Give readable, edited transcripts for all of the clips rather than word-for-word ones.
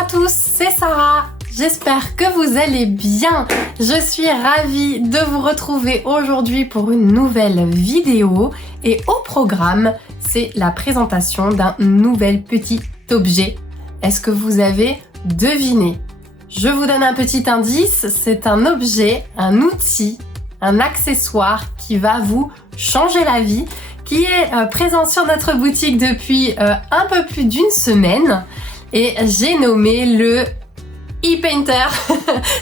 à tous, c'est Sarah. J'espère que vous allez bien. Je suis ravie de vous retrouver aujourd'hui pour une nouvelle vidéo. Et au programme, c'est la présentation d'un nouvel petit objet. Est-ce que vous avez deviné? Je vous donne un petit indice, c'est un objet, un outil, un accessoire qui va vous changer la vie, qui est présent sur notre boutique depuis un peu plus d'une semaine. Et j'ai nommé le e-Painter,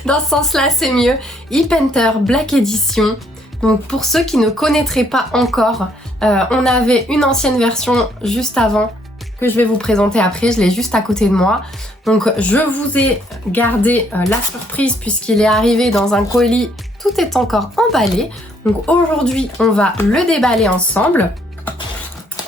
dans ce sens-là c'est mieux, e-Painter Black Edition. Donc pour ceux qui ne connaîtraient pas encore, on avait une ancienne version juste avant que je vais vous présenter après, je l'ai juste à côté de moi. Donc je vous ai gardé la surprise puisqu'il est arrivé dans un colis, tout est encore emballé. Donc aujourd'hui on va le déballer ensemble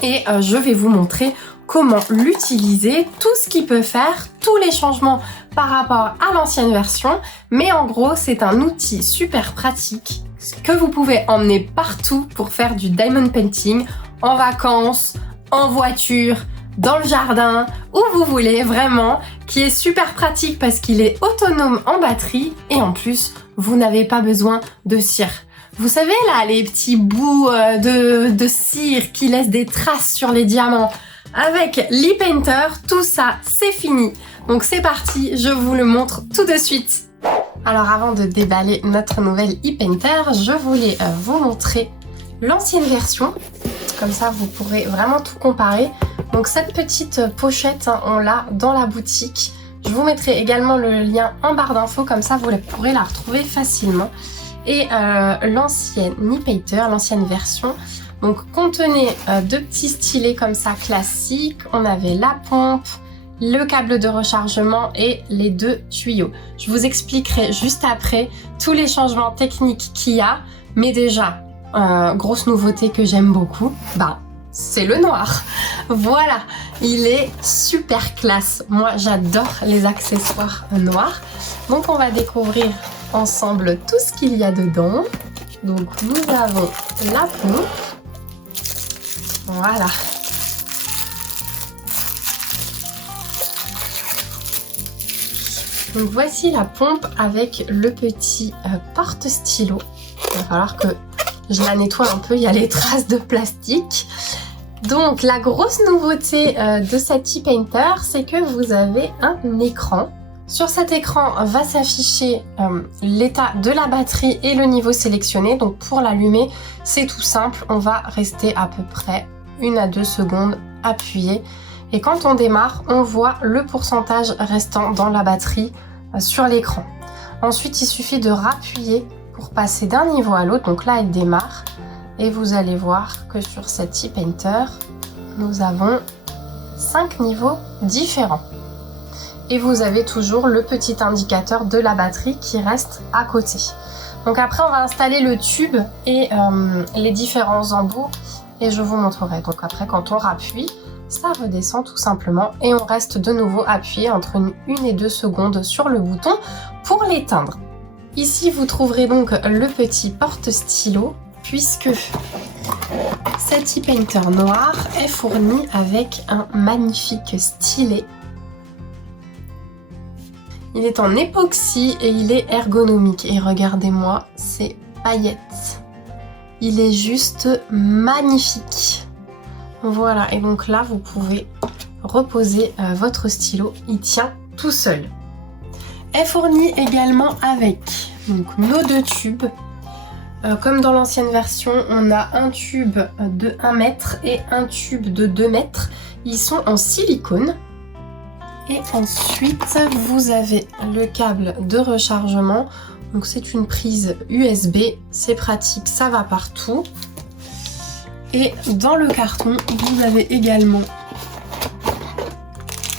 et je vais vous montrer comment l'utiliser, tout ce qu'il peut faire, tous les changements par rapport à l'ancienne version. Mais en gros, c'est un outil super pratique que vous pouvez emmener partout pour faire du diamond painting, en vacances, en voiture, dans le jardin, où vous voulez vraiment, qui est super pratique parce qu'il est autonome en batterie et en plus, vous n'avez pas besoin de cire. Vous savez là, les petits bouts de cire qui laissent des traces sur les diamants. Avec l'e-Painter, tout ça, c'est fini. Donc c'est parti, je vous le montre tout de suite. Alors avant de déballer notre nouvelle e-Painter, je voulais vous montrer l'ancienne version. Comme ça, vous pourrez vraiment tout comparer. Donc cette petite pochette, on l'a dans la boutique. Je vous mettrai également le lien en barre d'infos, comme ça vous pourrez la retrouver facilement. Et l'ancienne e-Painter, l'ancienne version, donc contenait deux petits stylets comme ça classiques. On avait la pompe, le câble de rechargement et les deux tuyaux. Je vous expliquerai juste après tous les changements techniques qu'il y a. Mais déjà, grosse nouveauté que j'aime beaucoup, c'est le noir. Voilà, il est super classe. Moi, j'adore les accessoires noirs. Donc, on va découvrir ensemble tout ce qu'il y a dedans. Donc, nous avons la pompe. Voilà. Donc voici la pompe avec le petit porte-stylo. Il va falloir que je la nettoie un peu, il y a les traces de plastique. Donc la grosse nouveauté de cette e-Painter, c'est que vous avez un écran. Sur cet écran va s'afficher l'état de la batterie et le niveau sélectionné. Donc pour l'allumer, c'est tout simple, on va rester à peu près 1 à 2 secondes appuyé. Et quand on démarre, on voit le pourcentage restant dans la batterie sur l'écran. Ensuite, il suffit de rappuyer pour passer d'un niveau à l'autre. Donc là, elle démarre. Et vous allez voir que sur cette e-Painter, nous avons 5 niveaux différents. Et vous avez toujours le petit indicateur de la batterie qui reste à côté. Donc après, on va installer le tube et les différents embouts. Et je vous montrerai. Donc après, quand on rappuie, ça redescend tout simplement et on reste de nouveau appuyé entre 1 et 2 secondes sur le bouton pour l'éteindre. Ici, vous trouverez donc le petit porte-stylo puisque cette e-Painter noire est fournie avec un magnifique stylet. Il est en époxy et il est ergonomique. Et regardez-moi ces paillettes. Il est juste magnifique. Voilà, et donc là, vous pouvez reposer votre stylo. Il tient tout seul. Est fourni également avec donc, nos 2 tubes. Comme dans l'ancienne version, on a un tube de 1 mètre et un tube de 2 mètres. Ils sont en silicone. Et ensuite, vous avez le câble de rechargement. Donc c'est une prise USB, c'est pratique, ça va partout. Et dans le carton, vous avez également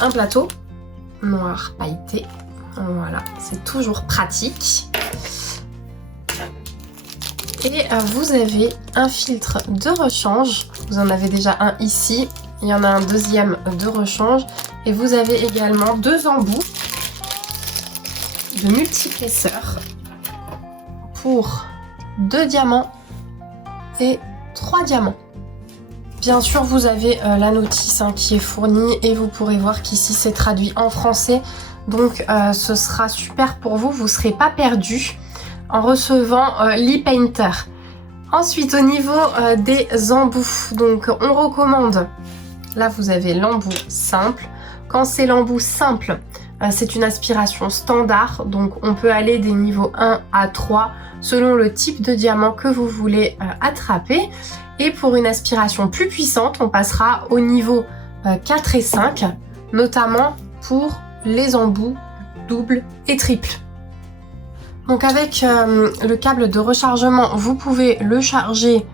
un plateau noir pailleté. Voilà, c'est toujours pratique. Et vous avez un filtre de rechange. Vous en avez déjà un ici. Il y en a un deuxième de rechange. Et vous avez également 2 embouts de multiplesseurs pour 2 diamants et 3 diamants. Bien sûr, vous avez la notice qui est fournie et vous pourrez voir qu'ici c'est traduit en français. Donc ce sera super pour vous, vous ne serez pas perdu en recevant l'e-painter. Ensuite, au niveau des embouts, donc on recommande, là vous avez l'embout simple. Quand c'est l'embout simple, c'est une aspiration standard, donc on peut aller des niveaux 1 à 3 selon le type de diamant que vous voulez attraper. Et pour une aspiration plus puissante, on passera au niveau 4 et 5, notamment pour les embouts double et triple. Donc avec le câble de rechargement, vous pouvez le charger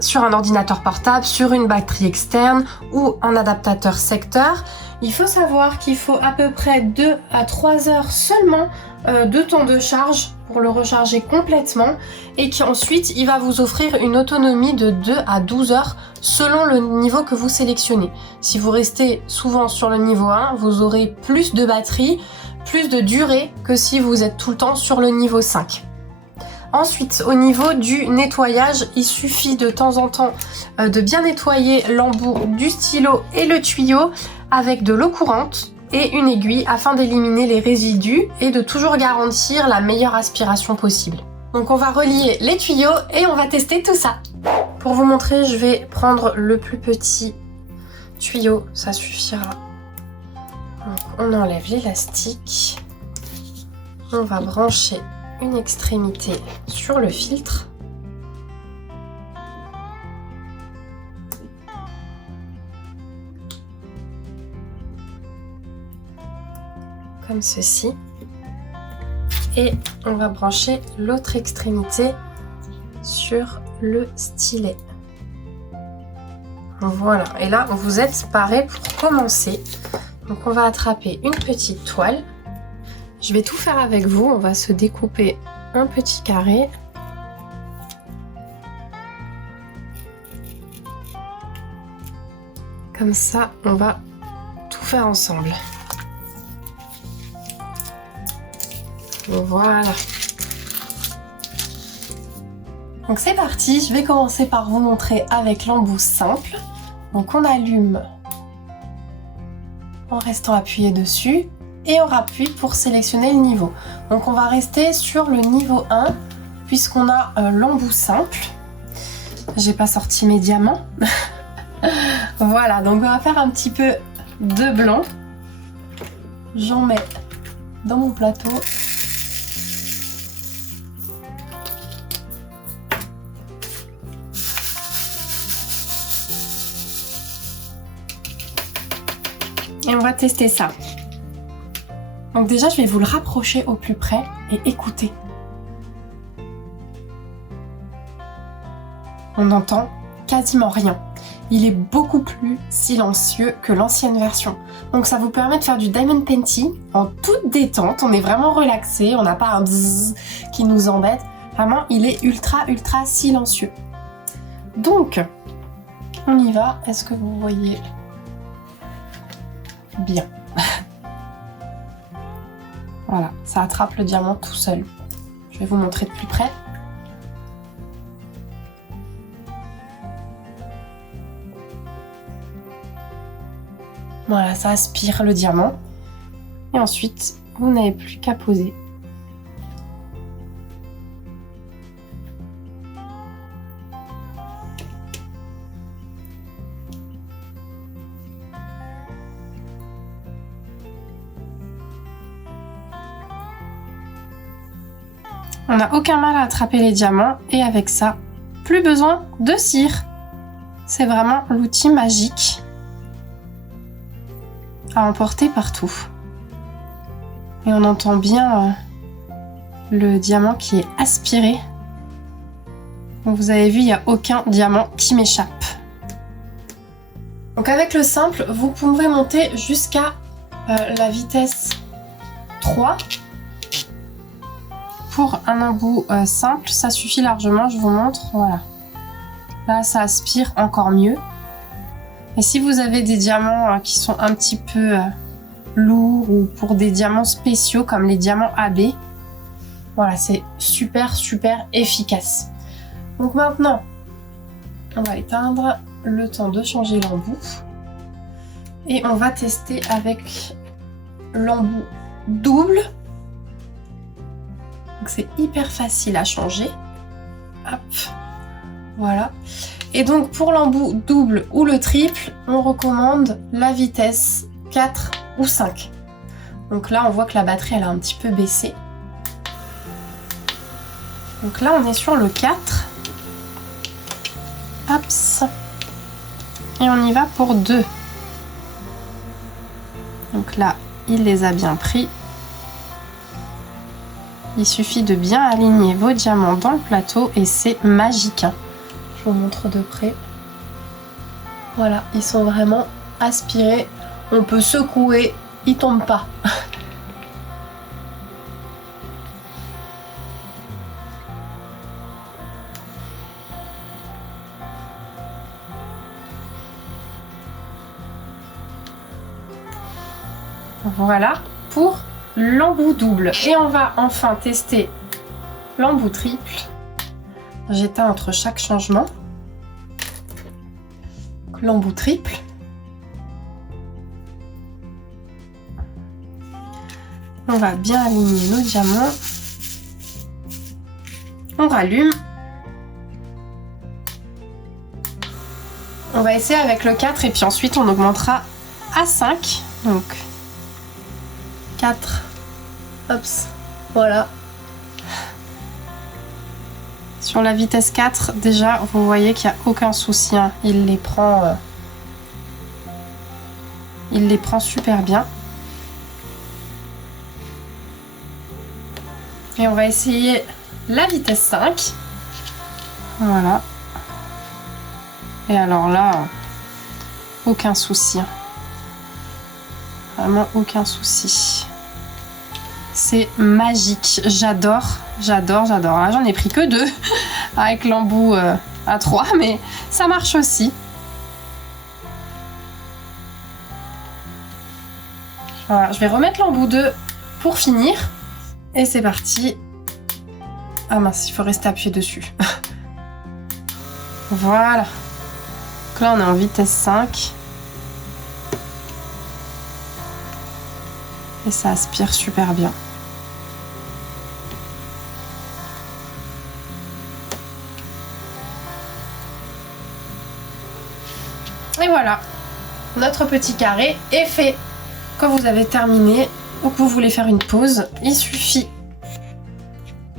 sur un ordinateur portable, sur une batterie externe ou un adaptateur secteur. Il faut savoir qu'il faut à peu près 2 à 3 heures seulement de temps de charge pour le recharger complètement et qu'ensuite il va vous offrir une autonomie de 2 à 12 heures selon le niveau que vous sélectionnez. Si vous restez souvent sur le niveau 1, vous aurez plus de batterie, plus de durée que si vous êtes tout le temps sur le niveau 5. Ensuite, au niveau du nettoyage, il suffit de temps en temps de bien nettoyer l'embout du stylo et le tuyau avec de l'eau courante et une aiguille afin d'éliminer les résidus et de toujours garantir la meilleure aspiration possible. Donc on va relier les tuyaux et on va tester tout ça. Pour vous montrer, je vais prendre le plus petit tuyau, ça suffira. Donc on enlève l'élastique, on va brancher une extrémité sur le filtre. Comme ceci. Et on va brancher l'autre extrémité sur le stylet. Voilà. Et là, vous êtes parés pour commencer. Donc on va attraper une petite toile. Je vais tout faire avec vous. On va se découper un petit carré. Comme ça, on va tout faire ensemble. Voilà. Donc c'est parti, je vais commencer par vous montrer avec l'embout simple. Donc on allume en restant appuyé dessus et on rappuie pour sélectionner le niveau. Donc on va rester sur le niveau 1 puisqu'on a l'embout simple. J'ai pas sorti mes diamants. Voilà, donc on va faire un petit peu de blanc. J'en mets dans mon plateau. Et on va tester ça. Donc déjà, je vais vous le rapprocher au plus près et écouter. On n'entend quasiment rien. Il est beaucoup plus silencieux que l'ancienne version. Donc ça vous permet de faire du diamond painting en toute détente. On est vraiment relaxé, on n'a pas un bzzz qui nous embête. Vraiment, il est ultra silencieux. Donc, on y va. Est-ce que vous voyez bien? Voilà, ça attrape le diamant tout seul. Je vais vous montrer de plus près. Voilà, ça aspire le diamant. Et ensuite, vous n'avez plus qu'à poser. On n'a aucun mal à attraper les diamants et avec ça, plus besoin de cire. C'est vraiment l'outil magique à emporter partout. Et on entend bien le diamant qui est aspiré. Donc vous avez vu, il n'y a aucun diamant qui m'échappe. Donc avec le simple, vous pouvez monter jusqu'à la vitesse 3. Pour un embout simple, ça suffit largement, je vous montre, voilà. Là, ça aspire encore mieux. Et si vous avez des diamants qui sont un petit peu lourds ou pour des diamants spéciaux comme les diamants AB, voilà, c'est super efficace. Donc maintenant, on va éteindre. le temps de changer l'embout. Et on va tester avec l'embout double. Donc c'est hyper facile à changer. Hop, voilà. Et donc pour l'embout double ou le triple, on recommande la vitesse 4 ou 5. Donc là on voit que la batterie elle a un petit peu baissé. Donc là on est sur le 4. Hop. Et on y va pour 2. Donc là, il les a bien pris. Il suffit de bien aligner vos diamants dans le plateau et c'est magique. Je vous montre de près. Voilà, ils sont vraiment aspirés. On peut secouer, ils tombent pas. Voilà pour l'embout double. Et on va enfin tester l'embout triple. J'éteins entre chaque changement. L'embout triple. On va bien aligner nos diamants. On rallume. On va essayer avec le 4 et puis ensuite on augmentera à 5. Donc 4, hop, voilà. Sur la vitesse 4, déjà, vous voyez qu'il n'y a aucun souci, hein. Il les prend super bien. Et on va essayer la vitesse 5. Voilà. Et alors là, aucun souci. Vraiment aucun souci. C'est magique. J'adore, j'adore, j'adore. Là, j'en ai pris que 2 avec l'embout à 3, mais ça marche aussi. Voilà, je vais remettre l'embout 2 pour finir. Et c'est parti. Ah mince, il faut rester appuyé dessus. Voilà. Donc là, on est en vitesse 5. Et ça aspire super bien. Et voilà, notre petit carré est fait. Quand vous avez terminé ou que vous voulez faire une pause, il suffit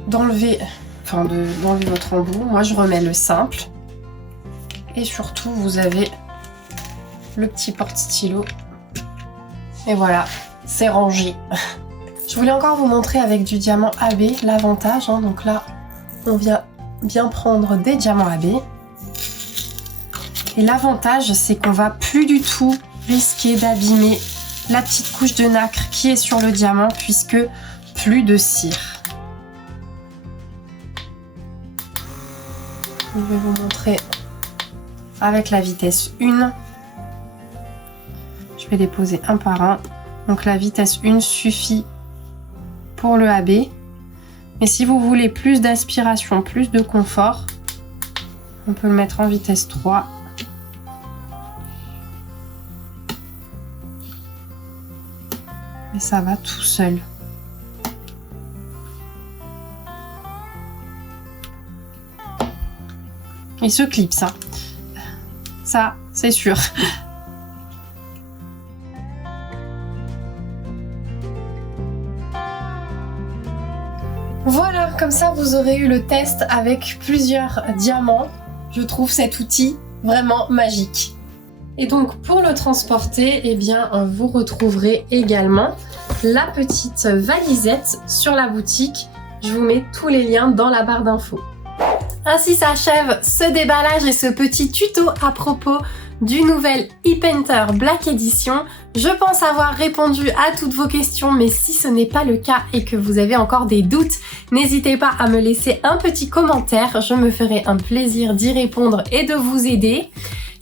d'enlever votre embout. Moi, je remets le simple. Et surtout, vous avez le petit porte-stylo. Et voilà. C'est rangé. Je voulais encore vous montrer avec du diamant AB l'avantage. Hein. Donc là, on vient bien prendre des diamants AB. Et l'avantage, c'est qu'on va plus du tout risquer d'abîmer la petite couche de nacre qui est sur le diamant puisque plus de cire. Je vais vous montrer avec la vitesse 1. Je vais les poser un par un. Donc la vitesse 1 suffit pour le AB. Mais si vous voulez plus d'aspiration, plus de confort, on peut le mettre en vitesse 3. Et ça va tout seul. Il se clipse, hein. Ça, c'est sûr. Voilà, comme ça vous aurez eu le test avec plusieurs diamants. Je trouve cet outil vraiment magique. Et donc pour le transporter, eh bien vous retrouverez également la petite valisette sur la boutique. Je vous mets tous les liens dans la barre d'infos. Ainsi s'achève ce déballage et ce petit tuto à propos du nouvel ePainter Black Edition. Je pense avoir répondu à toutes vos questions, mais si ce n'est pas le cas et que vous avez encore des doutes, n'hésitez pas à me laisser un petit commentaire. Je me ferai un plaisir d'y répondre et de vous aider.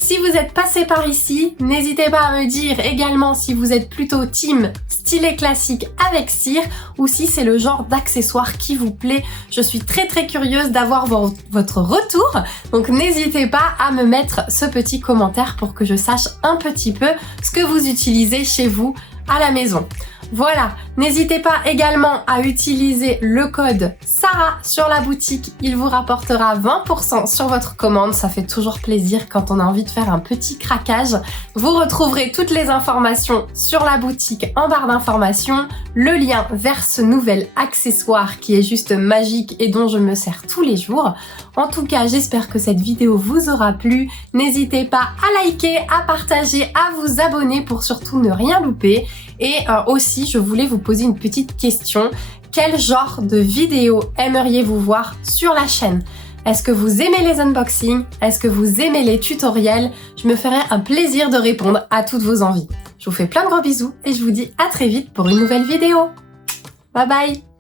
Si vous êtes passé par ici, n'hésitez pas à me dire également si vous êtes plutôt team stylet classique avec cire ou si c'est le genre d'accessoire qui vous plaît. Je suis très curieuse d'avoir votre retour, donc n'hésitez pas à me mettre ce petit commentaire pour que je sache un petit peu ce que vous utilisez chez vous à la maison. Voilà, n'hésitez pas également à utiliser le code Sarah sur la boutique, il vous rapportera 20% sur votre commande, ça fait toujours plaisir quand on a envie de faire un petit craquage. Vous retrouverez toutes les informations sur la boutique en barre d'informations, le lien vers ce nouvel accessoire qui est juste magique et dont je me sers tous les jours. En tout cas, j'espère que cette vidéo vous aura plu, n'hésitez pas à liker, à partager, à vous abonner pour surtout ne rien louper. Et aussi, je voulais vous poser une petite question. Quel genre de vidéo aimeriez-vous voir sur la chaîne? Est-ce que vous aimez les unboxings? Est-ce que vous aimez les tutoriels? Je me ferai un plaisir de répondre à toutes vos envies. Je vous fais plein de gros bisous et je vous dis à très vite pour une nouvelle vidéo. Bye bye!